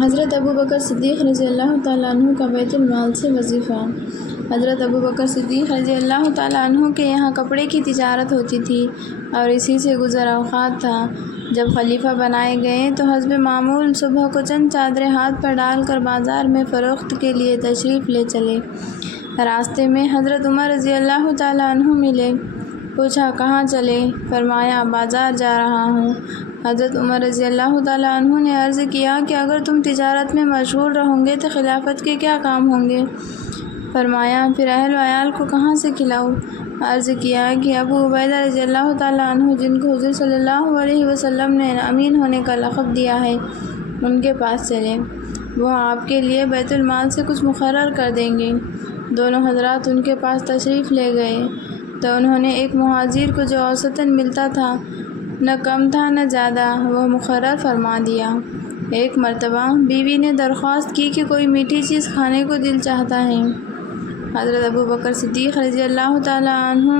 حضرت ابوبکر صدیق رضی اللہ تعالیٰ عنہ کا بیت المال سے وظیفہ۔ حضرت ابوبکر صدیق رضی اللہ تعالیٰ عنہ کے یہاں کپڑے کی تجارت ہوتی تھی اور اسی سے گزر اوقات تھا۔ جب خلیفہ بنائے گئے تو حسب معمول صبح کو چند چادریں ہاتھ پر ڈال کر بازار میں فروخت کے لیے تشریف لے چلے۔ راستے میں حضرت عمر رضی اللہ تعالیٰ عنہ ملے۔ پوچھا کہاں چلے؟ فرمایا بازار جا رہا ہوں۔ حضرت عمر رضی اللہ تعالیٰ عنہ نے عرض کیا کہ اگر تم تجارت میں مشغول رہو گے تو خلافت کے کیا کام ہوں گے؟ فرمایا پھر اہل و عیال کو کہاں سے کھلاؤ؟ عرض کیا کہ ابو عبیدہ رضی اللہ تعالیٰ عنہ جن کو حضور صلی اللہ علیہ وسلم نے امین ہونے کا لقب دیا ہے ان کے پاس چلیں، وہ آپ کے لیے بیت المال سے کچھ مقرر کر دیں گے۔ دونوں حضرات ان کے پاس تشریف لے گئے تو انہوں نے ایک مہاجر کو جو اوسطاً ملتا تھا، نہ کم تھا نہ زیادہ، وہ مقرر فرما دیا۔ ایک مرتبہ بیوی نے درخواست کی کہ کوئی میٹھی چیز کھانے کو دل چاہتا ہے۔ حضرت ابوبکر صدیق رضی اللہ تعالیٰ عنہ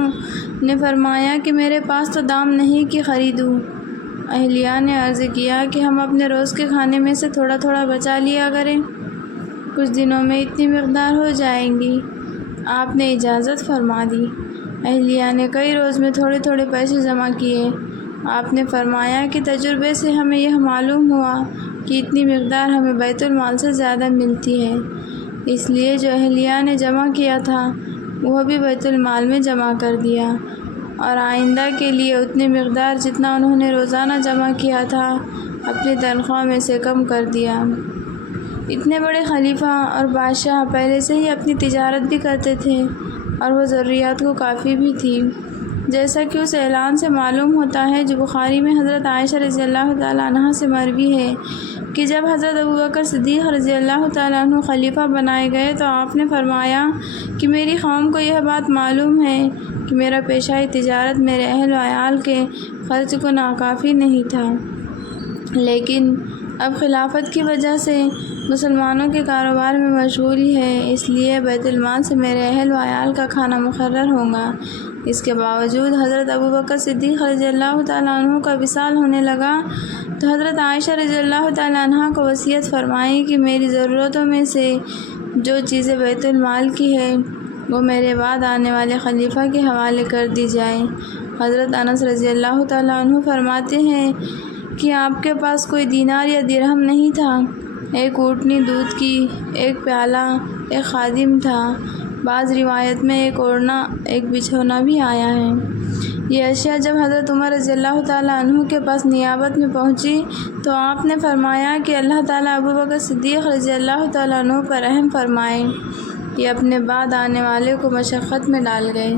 نے فرمایا کہ میرے پاس تو دام نہیں کہ خریدوں۔ اہلیہ نے عرض کیا کہ ہم اپنے روز کے کھانے میں سے تھوڑا تھوڑا بچا لیا کریں، کچھ دنوں میں اتنی مقدار ہو جائیں گی۔ آپ نے اجازت فرما دی۔ اہلیہ نے کئی روز میں تھوڑے تھوڑے پیسے جمع کیے۔ آپ نے فرمایا کہ تجربے سے ہمیں یہ معلوم ہوا کہ اتنی مقدار ہمیں بیت المال سے زیادہ ملتی ہے، اس لیے جو اہلیہ نے جمع کیا تھا وہ بھی بیت المال میں جمع کر دیا اور آئندہ کے لیے اتنی مقدار جتنا انہوں نے روزانہ جمع کیا تھا اپنی تنخواہ میں سے کم کر دیا۔ اتنے بڑے خلیفہ اور بادشاہ پہلے سے ہی اپنی تجارت بھی کرتے تھے اور وہ ضروریات کو کافی بھی تھی، جیسا کہ اس اعلان سے معلوم ہوتا ہے جو بخاری میں حضرت عائشہ رضی اللہ تعالیٰ عنہا سے مروی ہے کہ جب حضرت ابوبکر صدیق رضی اللہ تعالیٰ عنہ خلیفہ بنائے گئے تو آپ نے فرمایا کہ میری قوم کو یہ بات معلوم ہے کہ میرا پیشہ تجارت میرے اہل و عیال کے خرچ کو ناکافی نہیں تھا، لیکن اب خلافت کی وجہ سے مسلمانوں کے کاروبار میں مشغولی ہے، اس لیے بیت المال سے میرے اہل و عیال کا کھانا مقرر ہوگا۔ اس کے باوجود حضرت ابوبکر صدیق رضی اللہ تعالیٰ عنہ کا وصال ہونے لگا تو حضرت عائشہ رضی اللہ تعالیٰ عنہا کو وصیت فرمائی کہ میری ضرورتوں میں سے جو چیزیں بیت المال کی ہے وہ میرے بعد آنے والے خلیفہ کے حوالے کر دی جائیں۔ حضرت انس رضی اللہ تعالیٰ عنہ فرماتے ہیں کہ آپ کے پاس کوئی دینار یا درہم نہیں تھا، ایک اونٹنی دودھ کی، ایک پیالہ، ایک خادم تھا، بعض روایت میں ایک اوڑھنا، ایک بچھونا بھی آیا ہے۔ یہ اشیاء جب حضرت عمر رضی اللہ تعالیٰ عنہ کے پاس نیابت میں پہنچی تو آپ نے فرمایا کہ اللہ تعالیٰ ابوبکر صدیق رضی اللہ تعالیٰ عنہ پر رحم فرمائے، یہ اپنے بعد آنے والے کو مشقت میں ڈال گئے۔